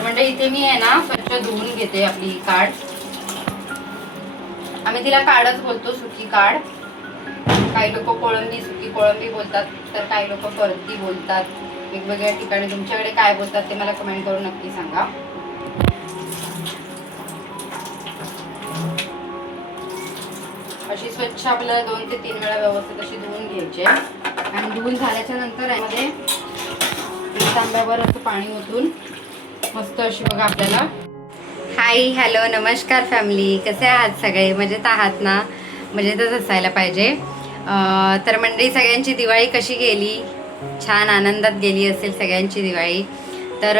तर म्हणजे इथे मी आहे ना स्वच्छ धुवून घेते आपली काड. आम्ही तिला काडच बोलतो सुकी काड. काही लोक कोळंबी सुकी कोळंबी बोलतात तर काही लोक परती बोलतात. वेगवेगळ्या ठिकाणी तुमच्याकडे काय बोलतात ते मला कमेंट करून नक्की सांगा. अशी स्वच्छ आपल्याला दोन ते तीन वेळा व्यवस्थित अशी धुवून घ्यायची आहे. आणि धुवून झाल्याच्यानंतर यामध्ये तांब्यावर असं पाणी ओतून मस्त अशी बघा आपल्याला. हाय हॅलो नमस्कार फॅमिली कसे आहात सगळे? मजेत आहात ना? मजेतच असायला पाहिजे. तर मंडळी सगळ्यांची दिवाळी कशी गेली? छान आनंदात गेली असेल सगळ्यांची दिवाळी. तर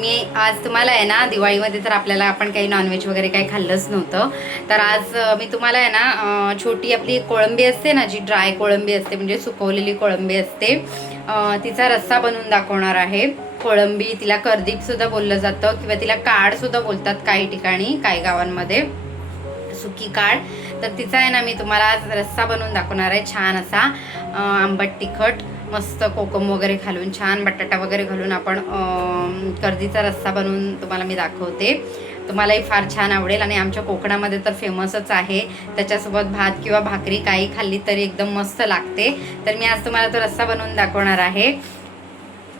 मी आज तुम्हाला आहे ना दिवाळीमध्ये तर आपल्याला आपण काही नॉनव्हेज वगैरे काही खाल्लंच नव्हतं. तर आज मी तुम्हाला आहे ना छोटी आपली कोळंबी असते ना जी ड्राय कोळंबी असते म्हणजे सुकवलेली कोळंबी असते तिचा रस्सा बनवून दाखवणार आहे. कोळंबी तिला करदीप सुद्धा बोललं जातं किंवा तिला काड सुद्धा बोलतात काही ठिकाणी काही गावांमध्ये. सुकी काड तर तिचा आहे ना मी तुम्हाला आज रस्सा बनवून दाखवणार आहे. छान असा आंबट तिखट मस्त कोकम वगैरे घालून छान बटाटा वगैरे घालून आपण कर्दीचा रस्सा बनवून तुम्हाला मी दाखवते. तुम्हालाही फार छान आवडेल आणि आमच्या कोकणामध्ये तर फेमसच आहे. त्याच्यासोबत भात किंवा भाकरी काही खाल्ली तरी एकदम मस्त लागते. तर मी आज तुम्हाला तो रस्सा बनवून दाखवणार आहे.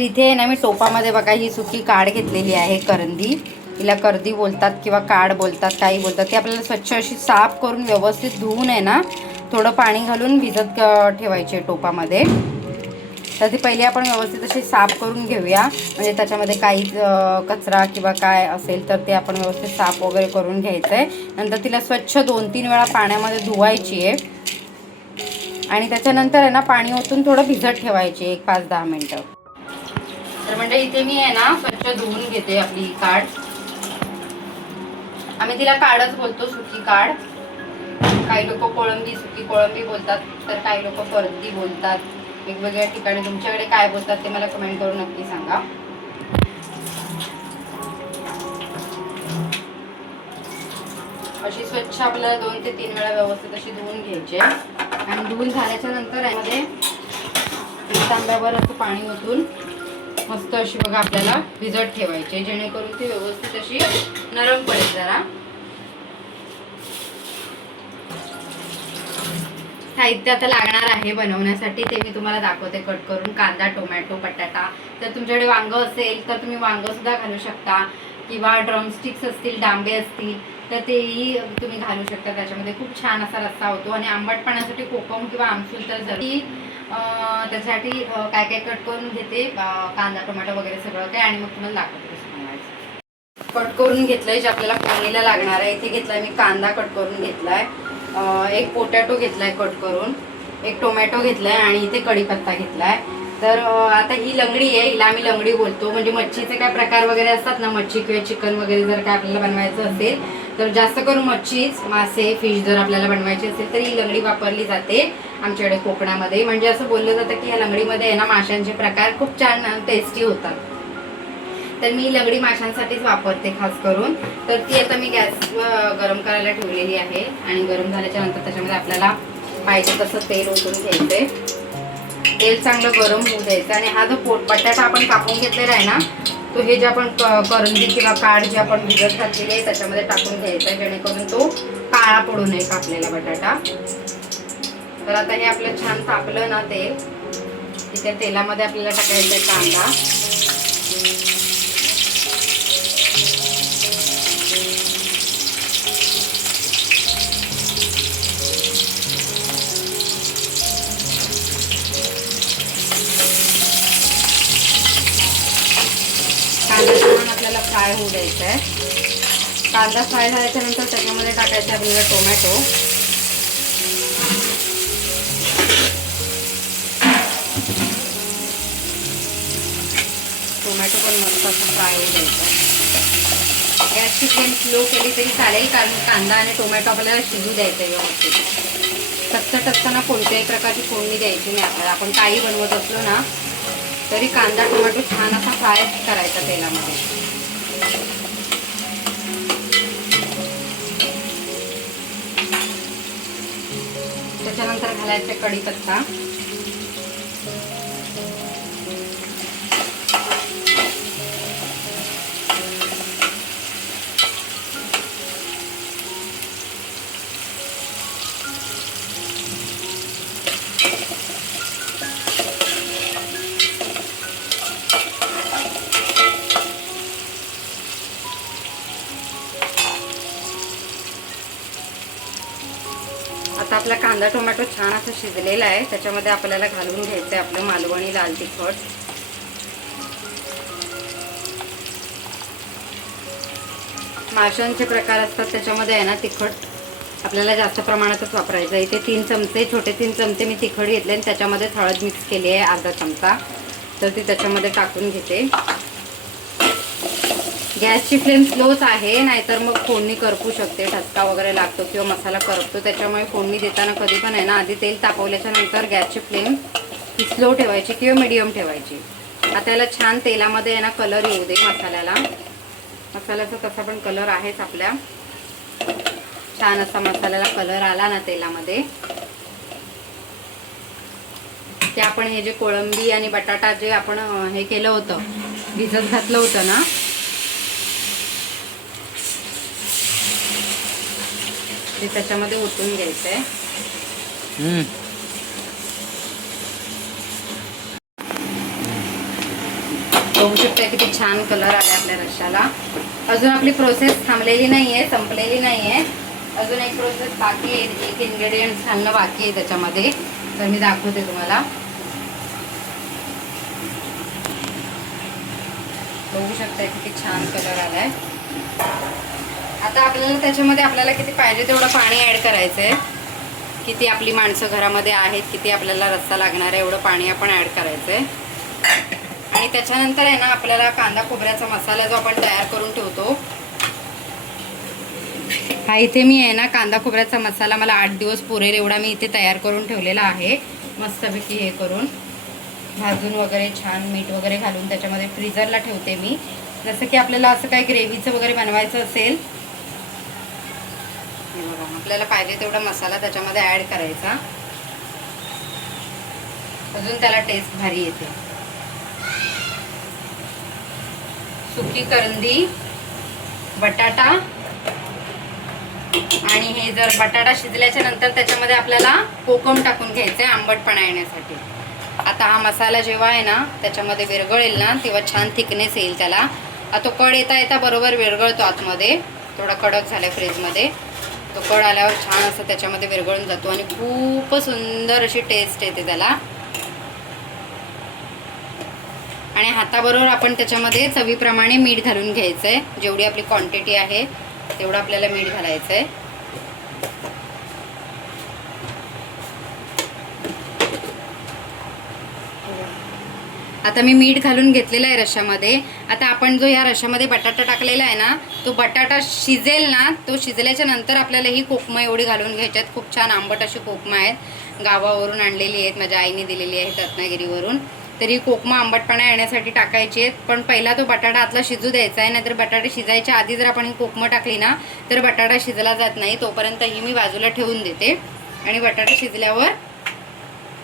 इथे आहे ना मी टोपामध्ये बघा ही सुकी काड घेतलेली आहे करंदी. तिला करदी बोलतात किंवा काड बोलतात काही बोलतात. ती आपल्याला स्वच्छ अशी साफ करून व्यवस्थित धुवून आहे ना थोडं पाणी घालून भिजत ठेवायचे टोपामध्ये. तर ती पहिली आपण व्यवस्थित अशी साफ करून घेऊया. म्हणजे त्याच्यामध्ये काही कचरा किंवा काय असेल तर ते आपण व्यवस्थित साफ वगैरे करून घ्यायचं आहे नंतर तिला स्वच्छ दोन तीन वेळा पाण्यामध्ये धुवायची आहे. आणि त्याच्यानंतर आहे ना पाणी ओतून थोडं भिजत ठेवायची एक पाच दहा मिनटं. तर म्हणजे इथे मी आहे ना स्वच्छ धुवून घेते आपली काड आम्ही तिला काढच बोलतो सुकी काड काही लोक कोळंबी सुकी कोळंबी बोलतात तर काही लोक परती बोलतात. वेगवेगळ्या ठिकाणी तुमच्याकडे काय बोलतात ते मला कमेंट करून नक्की सांगा. अशी स्वच्छ आपल्याला दोन ते तीन वेळा व्यवस्थित अशी धुवून घ्यायची. आणि धुवून झाल्याच्यानंतर यामध्ये तांब्यावर असं पाणी ओतून मस्त अशी बघा आपल्याला भिजत ठेवायची जेणेकरून ती व्यवस्थित अशी नरम पडेल जरा. साहित्य आता लागणार आहे बनवण्यासाठी. ते मी तुम्हाला दाखवते कट करून. कांदा टोमॅटो बटाटा. जर तुमच्याकडे वांग असेल तर तुम्ही वांग सुद्धा घालू शकता. किंवा ड्रमस्टिक्स असतील डांबे असतील तर तेही तुम्ही घालू शकता. त्याच्यामध्ये खूप छान असा रस्सा होतो. आणि आंबटपणासाठी कोकम किंवा आमसूल तर जरी त्याच्यासाठी त्यासाठी काय काय कट करून घेते कांदा टोमॅटो वगैरे सगळं काय आणि मग तुम्हाला दाखवते कसं कट करून घेतलंय जे आपल्याला फोडणीला लागणार आहे इथे घेतलाय मी. कांदा कट करून घेतलाय. एक पोटॅटो घेतलाय कट करून. एक टोमॅटो घेतलाय आणि इथे कढीपत्ता घेतलाय. तर आता ही लंगडी आहे हिला आम्ही लंगडी बोलतो. म्हणजे मच्छीचे काय प्रकार वगैरे असतात ना मच्छी किंवा चिकन वगैरे जर काय आपल्याला बनवायचं असेल तर जास्त करून मच्छीच मासे फिश जर आपल्याला बनवायची असेल तर ही लंगडी वापरली जाते. आमच्याकडे कोकणामध्ये. म्हणजे असं बोललं जातं की या लंगडीमध्ये आहे ना माशांचे प्रकार खूप छान टेस्टी होतात. तर मी लंगडी माशांसाठीच वापरते खास करून. तर ती आता मी गॅस गरम करायला ठेवलेली आहे. आणि गरम झाल्याच्यानंतर त्याच्यामध्ये आपल्याला पाहिजे तसं तेल ओतून घ्यायचंय. तेल चांगलं गरम होऊ द्यायचं. आणि हा जो पोट बटाटा आपण कापून घेतलेला आहे ना तो हे जे आपण करंजी करंदी किंवा काळ जे आपण भिजत घातलेली आहे त्याच्यामध्ये टाकून घ्यायचा आहे जेणेकरून तो काळा पडू नये कापलेला बटाटा. तर आता हे आपलं छान तापलं ना तेल. की त्या तेलामध्ये आपल्याला टाकायचा आहे कांदा. कांदा आपल्याला फ्राय होऊ द्यायचा आहे. कांदा फ्राय झाल्याच्यानंतर त्याच्यामध्ये टाकायचं आहे आपल्याला टोमॅटो. टोमॅटो पण मस्त असं फ्राय होऊ द्यायचं गॅसची फ्लेम स्लो केली तरी चालेल कारण कांदा आणि टोमॅटो आपल्याला शिजू द्यायचं आहे व्यवस्थित. चटचट असताना कोणत्याही प्रकारची फोडणी द्यायची नाही आपल्याला. आपण काही बनवत असलो ना तरी कांदा टोमॅटो छान असा फ्राय करायचा तेलामध्ये. त्याच्यानंतर घालायचा कढीपत्ता कांदा टोमॅटो छान असं शिजलेला आहे. त्याच्यामध्ये आपल्याला घालून घ्यायचं आहे आपलं मालवणी लाल तिखट. माशांचे प्रकार असतात त्याच्यामध्ये आहे ना तिखट आपल्याला जास्त प्रमाणातच वापरायचं आहे. इथे तीन चमचे छोटे तीन चमचे मी तिखट घेतले आणि त्याच्यामध्ये हळद मिक्स केली आहे अर्धा चमचा. तर ती त्याच्यामध्ये टाकून घेते. गॅसची फ्लेम स्लोच आहे नाहीतर मग फोडणी करपू शकते ठसका वगैरे लागतो किंवा मसाला करपतो. त्याच्यामुळे फोडणी देताना कधी पण आहे ना आधी तेल तापवल्याच्या नंतर गॅसची फ्लेम स्लो ठेवायची किंवा मिडियम ठेवायची. आता याला छान तेलामध्ये आहे ना कलर येऊ दे मसाल्याला. मसाल्याचा तसा पण कलर आहेच आपल्या. छान असा मसाल्याला कलर आला ना तेलामध्ये. ते आपण हे जे कोळंबी आणि बटाटा जे आपण हे केलं होतं भिजत घातलं होतं ना ते त्याच्यामध्ये ओतून घ्यायचं आहे. बघू शकता किती छान कलर आले आपल्या रश्शाला अजून आपली प्रोसेस थांबलेली नाही आहे संपलेली नाही आहे अजून एक प्रोसेस बाकी आहे एक इन्ग्रेडियंट घालणं बाकी आहे त्याच्यामध्ये. तर मी दाखवते तुम्हाला. बघू शकता किती छान कलर आलाय. आता आपल्याला त्याच्यामध्ये आपल्याला किती पाहिजे तेवढं पाणी ॲड करायचं आहे किती आपली माणसं घरामध्ये आहेत किती आपल्याला रस्सा लागणार आहे एवढं पाणी आपण ॲड करायचं आहे आणि त्याच्यानंतर आहे ना आपल्याला कांदा खोबऱ्याचा मसाला जो आपण तयार करून ठेवतो. हा इथे मी आहे ना कांदा खोबऱ्याचा मसाला मला आठ दिवस पुरेल एवढा मी इथे तयार करून ठेवलेला आहे. मस्तपैकी हे करून. भाजून वगैरे छान मीठ वगैरे घालून त्याच्यामध्ये फ्रीजरला ठेवते मी. जसं की आपल्याला असं काही ग्रेव्हीचं वगैरे बनवायचं असेल आपल्याला पाहिजे तेवढा मसाला त्याच्यामध्ये ॲड करायचा. अजून त्याला टेस्ट भारी येते. सुकी करंदी बटाटा आणि हे जर बटाटा शिजल्याच्या नंतर त्याच्यामध्ये आपल्याला कोकम टाकून घ्यायचं आहे आंबटपणा येण्यासाठी. आता हा मसाला जेव्हा आहे ना त्याच्यामध्ये विरघळेल ना तेव्हा छान थिकनेस येईल त्याला. आता तो कड येता येता बरोबर विरघळतो आतमध्ये. थोडा कडक झाला फ्रीजमध्ये तो कड आल्यावर छान असं त्याच्यामध्ये विरघळून जातो आणि खूप सुंदर अशी टेस्ट येते त्याला. आणि हाताबरोबर आपण त्याच्यामध्ये चवीप्रमाणे मीठ घालून घ्यायचं आहे जेवढी आपली क्वांटिटी आहे तेवढं आपल्याला मीठ घालायचं आहे आता मी मीठ घालून घेतलेलं आहे रश्यामध्ये आता आपण जो ह्या रश्यामध्ये बटाटा टाकलेला आहे ना तो बटाटा शिजेल ना तो शिजल्याच्या नंतर आपल्याला ही कोकमा एवढी घालून घ्यायच्यात. खूप छान आंबट अशी कोकमा आहेत. गावावरून आणलेली आहेत माझ्या आईने दिलेली आहेत रत्नागिरीवरून. तर ही आंबटपणा येण्यासाठी टाकायची आहेत. पण पहिला तो बटाटा आतला शिजू द्यायचा आहे नाहीतर बटाटे शिजायच्या आधी जर आपण ही कोकमं टाकली ना तर बटाटा शिजला जात नाही. तोपर्यंत ही मी बाजूला ठेवून देते. आणि बटाटा शिजल्यावर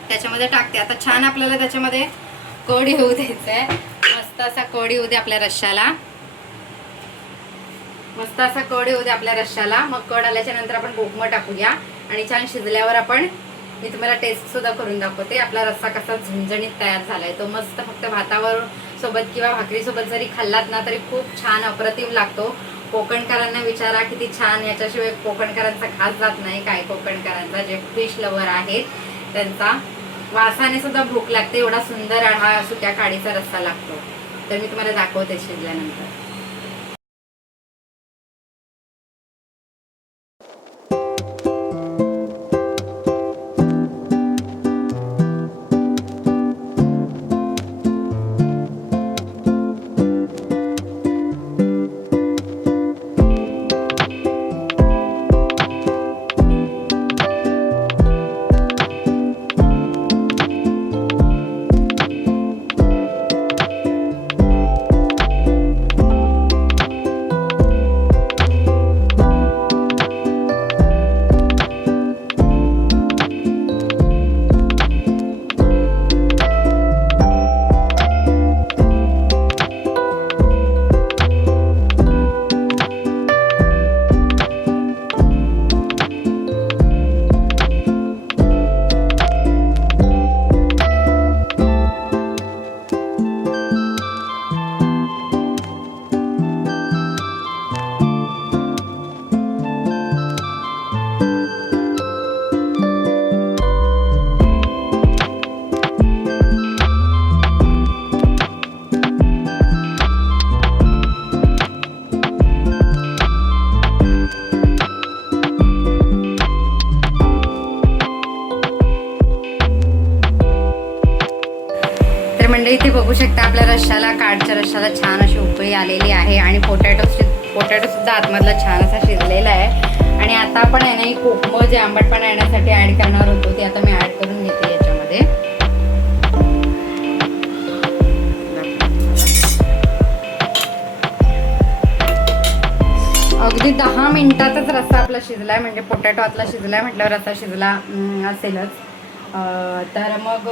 त्याच्यामध्ये टाकते. आता छान आपल्याला त्याच्यामध्ये कढी होऊ द्यायचा आहे मस्त असा कढी होऊ दे आपल्या रश्श्याला. मस्त असा कढी होऊ दे आपल्या रश्श्याला. मग कड आल्याच्यानंतर आपण कोकमं टाकूया. आणि छान शिजल्यावर आपण मी तुम्हाला टेस्ट सुद्धा करून दाखवते. आपला रस्सा कसा झणझणीत तयार झालाय. तो मस्त फक्त भातावर सोबत किंवा भाकरीसोबत जरी खाल्लात ना तरी खूप छान अप्रतिम लागतो. कोकणकरांना विचारा किती छान. याच्याशिवाय कोकणकरांचा खास जात नाही. काय कोकणकरांचा? जे फिश लवर आहेत त्यांचा. वासाने सुद्धा भूक लागते एवढा सुंदर हा सुक्या काडीचा रस्सा लागतो. तर मी तुम्हाला दाखवते शिजल्यानंतर. काडच्या रश्शाला छान अशी उकळी आलेली आहे आणि पोटॅटो पोटॅटो सुद्धा आतमधला छान असा शिजलेला आहे. आणि आता आपण आहे ना ही कोकमं जे आंबटपणा येण्यासाठी ऍड करणार होतो ते आता मी ऍड करून घेते याच्यामध्ये. अगदी दहा मिनिटातच रस्सा आपला शिजलाय म्हणजे पोटॅटो आतला शिजलाय म्हटल्यावर रस्सा शिजला असेलच. तर मग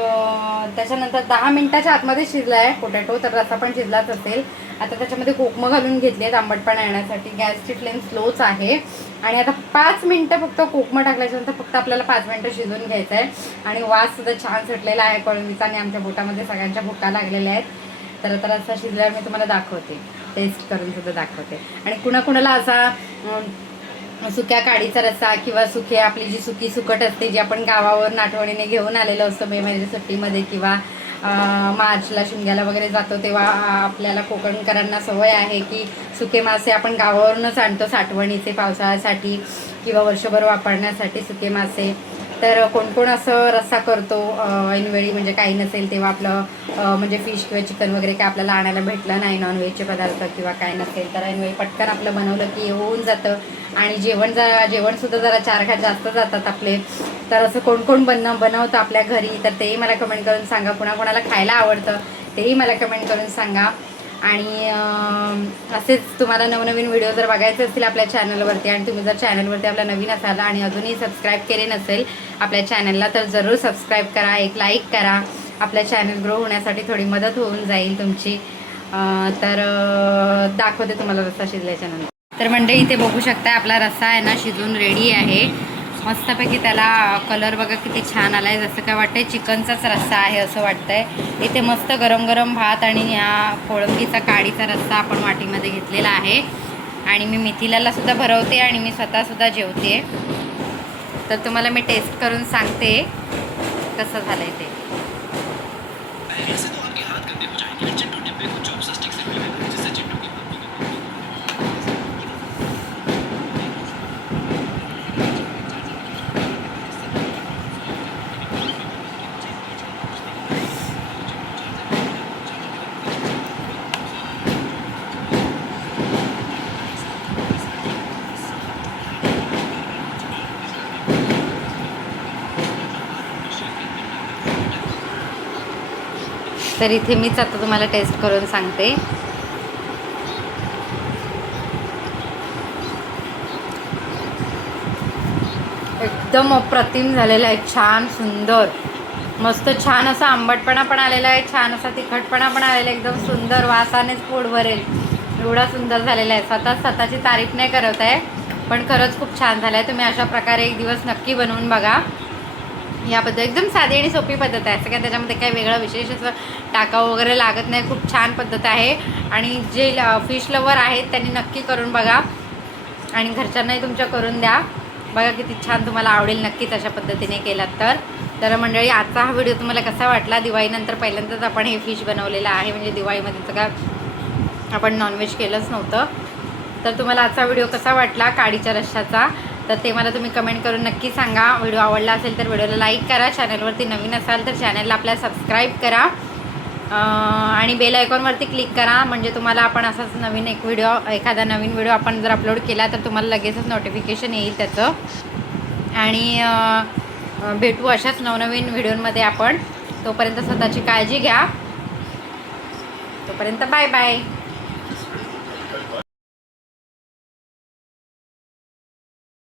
त्याच्यानंतर दहा मिनिटाच्या आतमध्ये शिजला आहे पोटॅटो तर रस्सा पण शिजलाच असेल. आता त्याच्यामध्ये कोकमं घालून घेतली आहेत आंबटपणा येण्यासाठी. गॅसची फ्लेम स्लोच आहे. आणि आता पाच मिनटं फक्त कोकमं टाकल्याच्यानंतर फक्त आपल्याला पाच मिनटं शिजवून घ्यायचं आहे. आणि वास सुद्धा छान सुटलेला आहे कोळंबीचा आणि आमच्या बोटामध्ये सगळ्यांच्या भुका लागलेल्या आहेत. तर आता रस्सा शिजल्यावर मी तुम्हाला दाखवते. टेस्ट करून सुद्धा दाखवते. आणि कुणाकुणाला असा सुक्या काडीचा रस्सा किंवा सुके आपली जी सुकी सुकट असते जी आपण गावावरून आठवणीने घेऊन आलेलो असतो मे महिन्याच्या सुट्टीमध्ये किंवा मार्चला शिमग्याला वगैरे जातो तेव्हा आपल्याला कोकणकरांना सवय आहे की सुके मासे आपण गावावरूनच आणतो साठवणीचे पावसाळ्यासाठी किंवा वर्षभर वापरण्यासाठी सुके मासे. तर कोण कोण असं रस्सा करतो ऐनवेळी म्हणजे काही नसेल तेव्हा आपलं म्हणजे फिश किंवा चिकन वगैरे काय आपल्याला आणायला भेटलं नाही नॉनव्हेजचे पदार्थ किंवा काय नसेल तर ऐनवेळी पटकन आपलं बनवलं की होऊन जातं. आणि जेवण जरा जेवणसुद्धा जरा चार घाट जास्त जातात आपले. तर असं कोण कोण बन बनवतं आपल्या घरी तर तेही मला कमेंट करून सांगा. कुणाकोणाला खायला आवडतं तेही मला कमेंट करून सांगा. आणि असेच तुम्हाला नवनवीन व्हिडिओ जर बघायचे असतील आपल्या चॅनलवरती आणि तुम्ही जर चॅनलवरती आपला नवीन असाल आणि अजूनही सबस्क्राईब केले नसेल आपल्या चॅनलला तर जरूर सबस्क्राईब करा एक लाईक करा. आपल्या चॅनल ग्रो होण्यासाठी थोडी मदत होऊन जाईल तुमची. तर दाखवते तुम्हाला रस्ता शिजल्याच्या नंतर तर मंडळी इथे बघू शकता आपला रस्सा आहे ना शिजून रेडी आहे. मस्तपैकी त्याला कलर बघा किती छान आला आहे जसं काय वाटतंय चिकनचाच रस्सा आहे असं वाटतंय. इथे मस्त गरम गरम भात आणि या कोळंबीचा काडीचा रस्सा आपण वाटीमध्ये घेतलेला आहे. आणि मी मिथिलाला सुद्धा भरवते आणि मी स्वतःसुद्धा जेवते. तर तुम्हाला मी टेस्ट करून सांगते कसं झालंय ते. तर इथे मीच आता तुम्हाला टेस्ट करून सांगते. एकदम अप्रतिम झालेला आहे छान सुंदर. मस्त छान असा आंबटपणा पण आलेला आहे छान असा तिखटपणा पण आलेला आहे एकदम सुंदर वासानेच पोट भरेल. एवढा सुंदर झालेला आहे. स्वतः स्वतःची तारीफ नाही करत आहे पण खरंच खूप छान झालं आहे तुम्ही अशा प्रकारे एक दिवस नक्की बनवून बघा. या पद्धत एकदम साधी आणि सोपी पद्धत आहे. असं काय त्याच्यामध्ये काही वेगळं विशेष असं टाकावं वगैरे लागत नाही. खूप छान पद्धत आहे. आणि जे फिश लवर आहेत त्यांनी नक्की करून बघा. आणि घरच्यांनाही तुमच्या करून द्या. बघा किती छान तुम्हाला आवडेल नक्कीच अशा पद्धतीने केलात तर. तर मंडळी आजचा हा व्हिडिओ तुम्हाला कसा वाटला? दिवाळीनंतर पहिल्यांदाच आपण हे फिश बनवलेलं आहे. म्हणजे दिवाळीमध्ये तर का आपण नॉनव्हेज केलंच नव्हतं. तर तुम्हाला आजचा व्हिडिओ कसा वाटला? काडीच्या रश्शाचा तर ते मला तुम्ही कमेंट करून नक्की सांगा. व्हिडिओ आवडला असेल तर व्हिडिओला लाईक करा. चॅनलवरती नवीन असाल तर चॅनलला आपल्या सबस्क्राईब करा. आणि बेल आयकॉनवरती क्लिक करा. म्हणजे तुम्हाला आपण असाच नवीन एक व्हिडिओ एखादा नवीन व्हिडिओ आपण जर अपलोड केला तर तुम्हाला लगेचच नोटिफिकेशन येईल त्याचं. आणि भेटू अशाच नवनवीन व्हिडिओमध्ये आपण. तोपर्यंत स्वतःची काळजी घ्या. तोपर्यंत बाय बाय